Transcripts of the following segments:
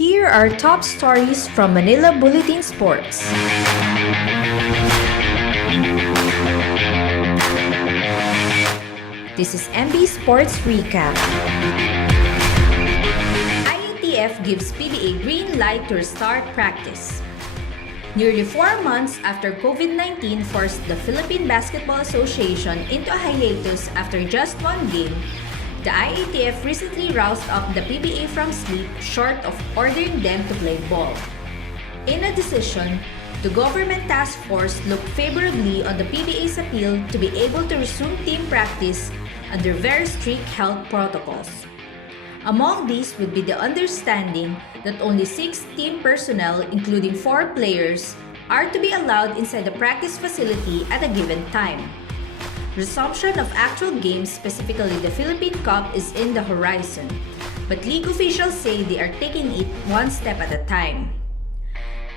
Here are top stories from Manila Bulletin Sports. This is MB Sports Recap. IATF gives PBA green light to restart practice. Nearly 4 months after COVID-19 forced the Philippine Basketball Association into a hiatus after just one game, the IATF recently roused up the PBA from sleep short of ordering them to play ball. In a decision, the government task force looked favorably on the PBA's appeal to be able to resume team practice under very strict health protocols. Among these would be the understanding that only 6 team personnel, including 4 players, are to be allowed inside the practice facility at a given time. Resumption of actual games, specifically the Philippine Cup, is in the horizon, but league officials say they are taking it one step at a time.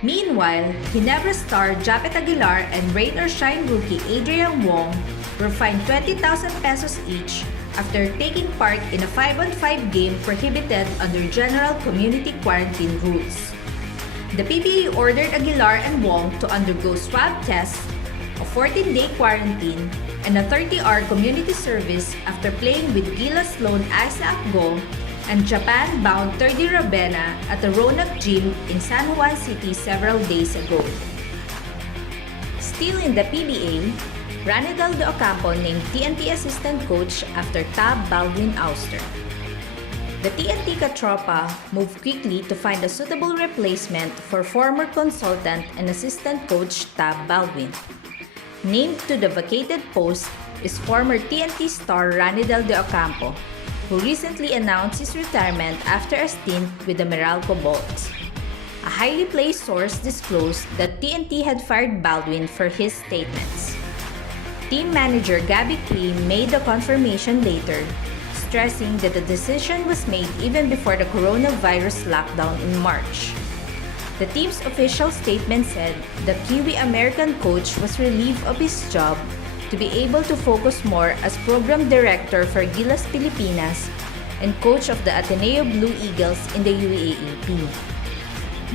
Meanwhile, Ginebra star Japet Aguilar and Rain or Shine rookie Adrian Wong were fined 20,000 pesos each after taking part in a 5-on-5 game prohibited under general community quarantine rules. The PBA ordered Aguilar and Wong to undergo swab tests, a 14-day quarantine, and a 30-hour community service after playing with Gilas lone Isaac Go and Japan-bound Thirdy Ravena at the Ronak Gym in San Juan City several days ago. Still in the PBA, Ranidel De Ocampo named TNT assistant coach after Tab Baldwin ouster. The TNT Katropa moved quickly to find a suitable replacement for former consultant and assistant coach Tab Baldwin. Named to the vacated post is former TNT star Ranidel De Ocampo, who recently announced his retirement after a stint with the Meralco Bolts. A highly placed source disclosed that TNT had fired Baldwin for his statements. Team manager Gabby Cui made the confirmation later, stressing that the decision was made even before the coronavirus lockdown in March. The team's official statement said the Kiwi American coach was relieved of his job to be able to focus more as program director for E-Gilas Pilipinas and coach of the Ateneo Blue Eagles in the UAAP.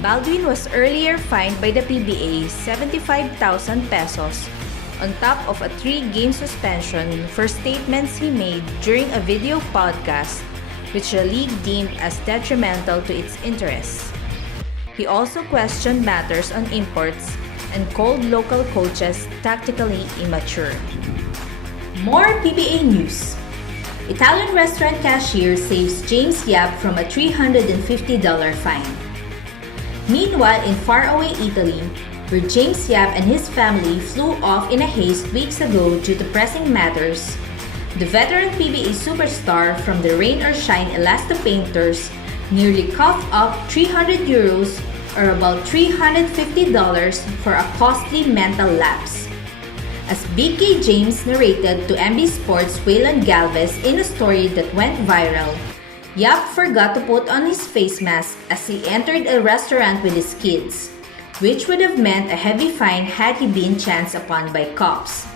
Baldwin was earlier fined by the PBA 75,000 pesos on top of a 3-game suspension for statements he made during a video podcast which the league deemed as detrimental to its interests. He also questioned matters on imports and called local coaches tactically immature. More PBA news. Italian restaurant cashier saves James Yap from a $350 fine. Meanwhile, in faraway Italy, where James Yap and his family flew off in a haste weeks ago due to pressing matters, the veteran PBA superstar from the Rain or Shine Elasto Painters nearly coughed up €300 or about $350 for a costly mental lapse. As Big K James narrated to MB Sports' Waylon Galvez in a story that went viral, Yap forgot to put on his face mask as he entered a restaurant with his kids, which would have meant a heavy fine had he been chanced upon by cops.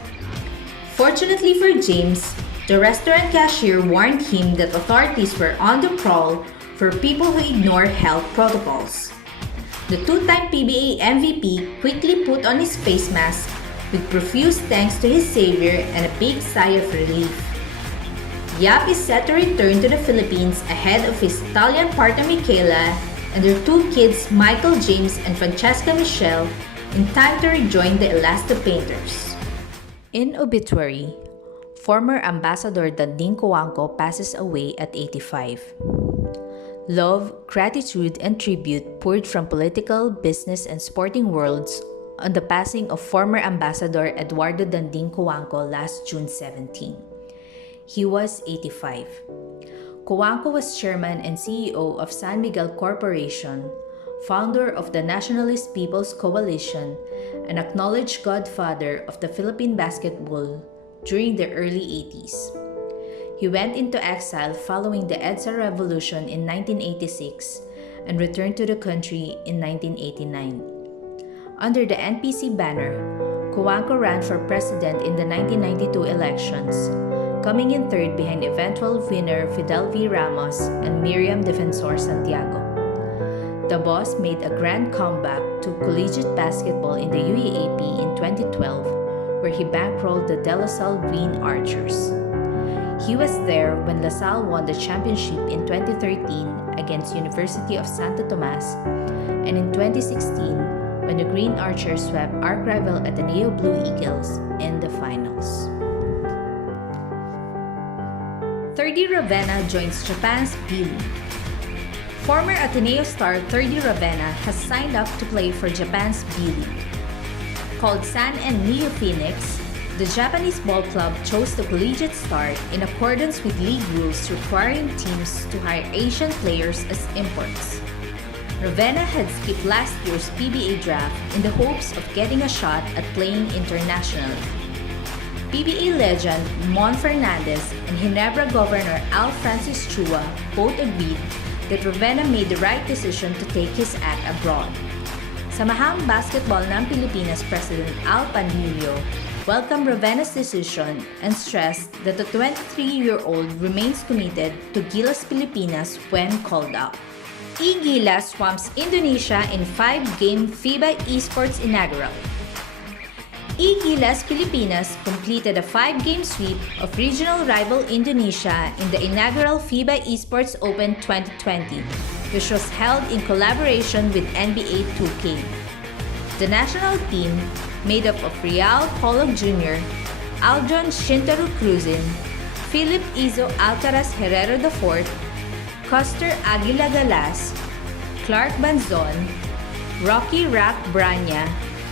Fortunately for James, the restaurant cashier warned him that authorities were on the prowl for people who ignore health protocols. The 2-time PBA MVP quickly put on his face mask with profuse thanks to his savior and a big sigh of relief. Yap is set to return to the Philippines ahead of his Italian partner Michaela and their 2 kids Michael James and Francesca Michelle in time to rejoin the Elasto Painters. In obituary, former Ambassador Danding Cojuangco passes away at 85. Love, gratitude, and tribute poured from political, business, and sporting worlds on the passing of former Ambassador Eduardo Danding Cojuangco last June 17. He was 85. Cojuangco was chairman and CEO of San Miguel Corporation, founder of the Nationalist People's Coalition, and acknowledged godfather of the Philippine basketball during the early 80s. He went into exile following the EDSA Revolution in 1986 and returned to the country in 1989. Under the NPC banner, Cojuangco ran for president in the 1992 elections, coming in third behind eventual winner Fidel V. Ramos and Miriam Defensor Santiago. The Boss made a grand comeback to collegiate basketball in the UAAP in 2012, where he bankrolled the De La Salle Green Archers. He was there when La Salle won the championship in 2013 against University of Santo Tomas, and in 2016 when the Green Archers swept arch rival Ateneo Blue Eagles in the finals. Thirdy Ravena joins Japan's B.League. Former Ateneo star Thirdy Ravena has signed up to play for Japan's B.League. Called San and Neo Phoenix, the Japanese ball club chose the collegiate star in accordance with league rules requiring teams to hire Asian players as imports. Ravena had skipped last year's PBA draft in the hopes of getting a shot at playing internationally. PBA legend Mon Fernandez and Ginebra Governor Al Francis Chua both agreed that Ravena made the right decision to take his act abroad. Samahang Basketball ng Pilipinas President Al Panlilio welcomed Ravena's decision and stressed that the 23-year-old remains committed to E-Gilas Pilipinas when called up. E-Gilas swamps Indonesia in 5-game FIBA Esports inaugural. E-Gilas Pilipinas completed a 5-game sweep of regional rival Indonesia in the inaugural FIBA Esports Open 2020, which was held in collaboration with NBA 2K. The national team, made up of Real Polog Jr., Aldron Shintaro Cruzin, Philip Izo Alcaraz Herrero IV, Custer Aguila Galas, Clark Banzon, Rocky Rack Branya,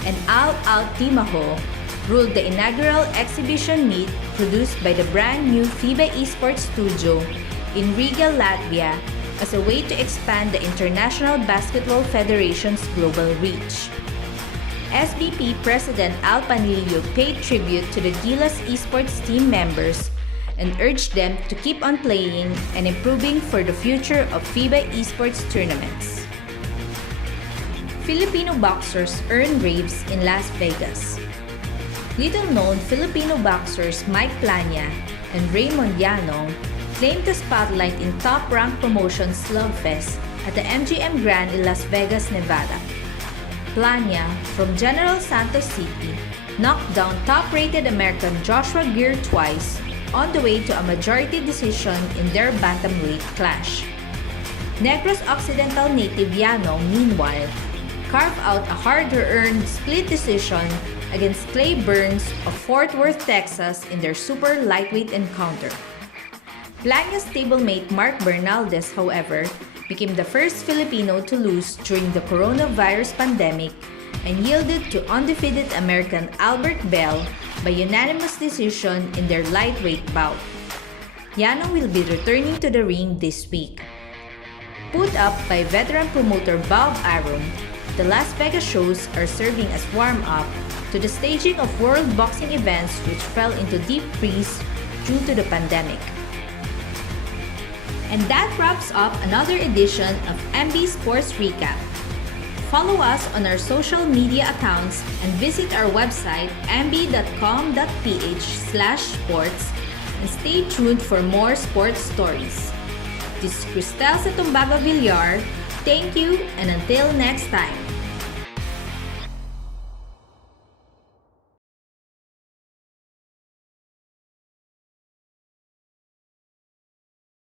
and Al Timaho, ruled the inaugural exhibition meet produced by the brand new FIBA Esports Studio in Riga, Latvia, as a way to expand the International Basketball Federation's global reach. SBP President Al Panlilio paid tribute to the E-Gilas Esports team members and urged them to keep on playing and improving for the future of FIBA Esports tournaments. Filipino boxers earn raves in Las Vegas. Little-known Filipino boxers Mike Plania and Raymond Yanong claimed the spotlight in top-ranked promotion Slugfest at the MGM Grand in Las Vegas, Nevada. Plania, from General Santos City, knocked down top-rated American Joshua Greer twice on the way to a majority decision in their bantamweight clash. Negros Occidental native Yanong, meanwhile, carved out a hard-earned split decision against Clay Burns of Fort Worth, Texas in their super lightweight encounter. Plania's stablemate Mark Bernaldez, however, became the first Filipino to lose during the coronavirus pandemic and yielded to undefeated American Albert Bell by unanimous decision in their lightweight bout. Yanong will be returning to the ring this week. Put up by veteran promoter Bob Arum, the Las Vegas shows are serving as warm-up to the staging of world boxing events which fell into deep freeze due to the pandemic. And that wraps up another edition of MB Sports Recap. Follow us on our social media accounts and visit our website mb.com.ph/sports and stay tuned for more sports stories. This is Kristel Satumbaga Villar. Thank you and until next time.